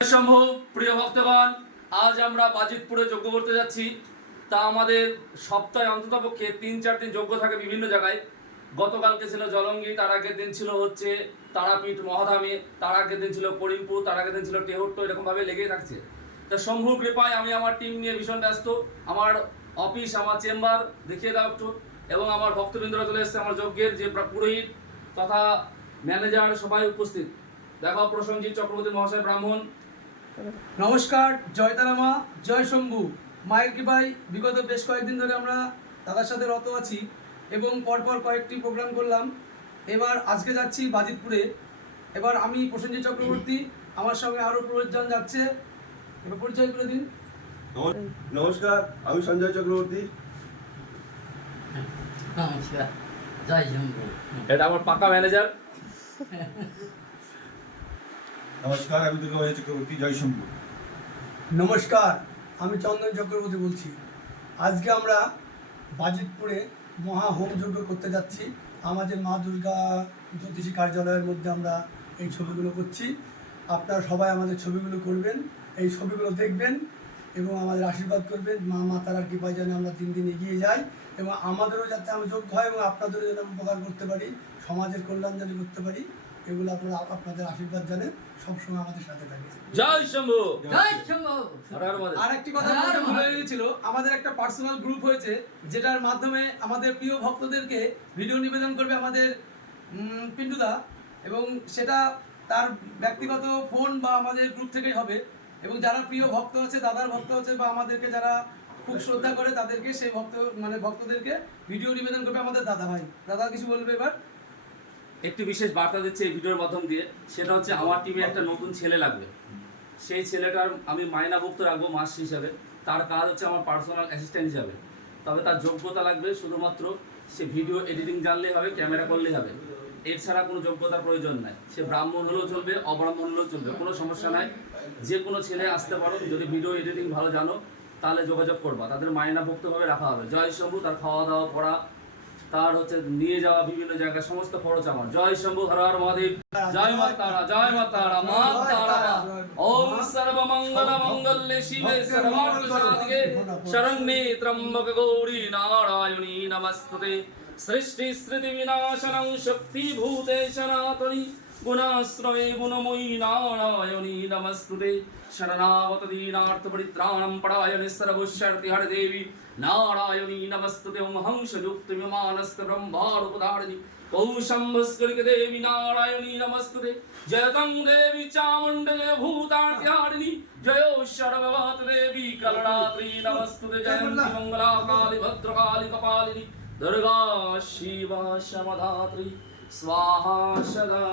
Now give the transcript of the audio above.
সম্ভব, প্রিয় ভক্তগণ, আজ আমরা বাজিতপুরে যজ্ঞ করতে যাচ্ছি। তা আমাদের সপ্তাহে অন্ততপক্ষে তিন, চার দিন যজ্ঞ থাকে বিভিন্ন জায়গায়। গতকালকে ছিল জলঙ্গি, তার আগের দিন ছিল হচ্ছে তারাপীঠ মহাধামে, তার আগের দিন ছিল করিমপুর, তার আগের দিন ছিল টেহট্ট, এরকমভাবে লেগেই থাকছে। তা শম্ভু কৃপায় আমি আমার টিম নিয়ে ভীষণ ব্যস্ত। আমার অফিস, আমার চেম্বার, দেখিয়ে দাও একটু। এবং আমার ভক্তবৃন্দরা চলে এসেছে আমার যজ্ঞের যে পুরোহিত তথা ম্যানেজার সবাই উপস্থিত। দেখো প্রসঞ্জিৎ চক্রবর্তী মহাশয় ব্রাহ্মণ। নমস্কার জয় তারামা জয় শম্ভু। মায়ের কৃপায় বিগত বেশ কয়েকদিন ধরে আমরা দাদার সাথে রত আছি এবং পরপর কয়েকটি প্রোগ্রাম করলাম। এবার আজকে যাচ্ছি বাজিতপুরে। এবার আমি প্রসেনজিৎ চক্রবর্তী আমার সঙ্গে আরও প্রয়োজন যাচ্ছে। এবার পরিচয় করে দিন। নমস্কার আমি সঞ্জয় চক্রবর্তী। নমস্কার। জয় শম্ভু। এটা আমার পাকা ম্যানেজার নমস্কার, আমি দুর্গাবাই চক্রবর্তী জয় শম্ভু নমস্কার, আমি চন্দন চক্রবর্তী বলছি। আজকে আমরা বাজিতপুরে মহা হোম যজ্ঞ করতে যাচ্ছি। আমাদের মা দুর্গা জ্যোতিষী কার্যালয়ের মধ্যে আমরা এই ছবিগুলো করছি। আপনারা সবাই আমাদের ছবিগুলো করবেন, এই ছবিগুলো দেখবেন এবং আমাদের আশীর্বাদ করবেন। মা মা তারা কৃপায় যেন আমরা দিন দিন এগিয়ে যাই এবং আমাদেরও যাতে আমি যোগ্য হয় এবং আপনাদেরও যেন উপকার করতে পারি, সমাজের কল্যাণ যেন করতে পারি। এগুলো আপনারা আপনাদের আশীর্বাদ জানেন সবসময় আমাদের সাথে থাকবেন। জয় শম্ভু! জয় শম্ভু। আর একটি কথা ভুলে গিয়েছিল আমাদের একটা পার্সোনাল গ্রুপ হয়েছে যেটার মাধ্যমে আমাদের প্রিয় ভক্তদেরকে ভিডিও নিবেদন করবে আমাদের পিন্টুদা এবং সেটা তার ব্যক্তিগত ফোন বা আমাদের গ্রুপ থেকেই হবে এবং যারা প্রিয় ভক্ত আছে দাদার ভক্ত আছে বা আমাদেরকে যারা খুব শ্রদ্ধা করে তাদেরকে সেই ভক্ত মানে ভক্তদেরকে ভিডিও নিবেদন করবে আমাদের দাদা ভাই দাদা কিছু বলবে এবার? একটি বিশেষ বার্তা দিচ্ছে এই ভিডিওর মাধ্যম দিয়ে, সেটা হচ্ছে আমার টিমে একটা নতুন ছেলে লাগবে। সেই ছেলেটার আমি মায়নাভুক্ত রাখব মাস হিসাবে। তার কাজ হচ্ছে আমার পার্সোনাল অ্যাসিস্ট্যান্ট হিসাবে। তবে তার যোগ্যতা লাগবে শুধুমাত্র সে ভিডিও এডিটিং জানলেই হবে ক্যামেরা করলেই হবে। এছাড়া কোনো যোগ্যতার প্রয়োজন নাই। সে ব্রাহ্মণ হলেও চলবে, অব্রাহ্মণ হলেও চলবে, কোনো সমস্যা নাই। যে কোনো ছেলে আসতে পারো, যদি ভিডিও এডিটিং ভালো জানো, তাহলে যোগাযোগ করবা। তাদের মায়নাভুক্তভাবে রাখা হবে। জয় শম্ভু, তার খাওয়া দাওয়া পড়া তার হচ্ছে নিয়ে যাওয়া বিভিন্ন জায়গায় সমস্ত খরচ আমার। জয় শম্ভু, হর হর মহাদেব। জয় মা তারা, জয় মা তারা মা তারা ওম সর্ব মঙ্গল মঙ্গলে শিবে সর্বার্থে সাধিকে শরণ্যে ত্রম্বক গৌরী নারায়ণী নমস্তুতে। সৃষ্টি স্মৃতি বিনাশনং শক্তি ভূতে সনাতনী গুণাশ্রয়ে গুণময়ী নারায়ণী নমস্তুতে শরণাগত দীনার্থ পরিত্রাণম পরায়ণে সর্বশর্তি হর দেবী নারায়ণী নমস্তুতে ওম হংস যুক্ত বিমানস্ত ব্রহ্মারূপধারিণী কৌশম্ভস্করিক দেবী নারায়ণী নমস্তুতে জয়তং দেবী চামুণ্ড জয় ভূতার্তিয়ারিণী জয় সর্বগত দেবী কলরাত্রি নমস্তুতে জয়ন্তি মঙ্গলা কালী ভদ্রকালী কপালিনী দুর্গা শিবা সমধাত্রী स्वाहा सदा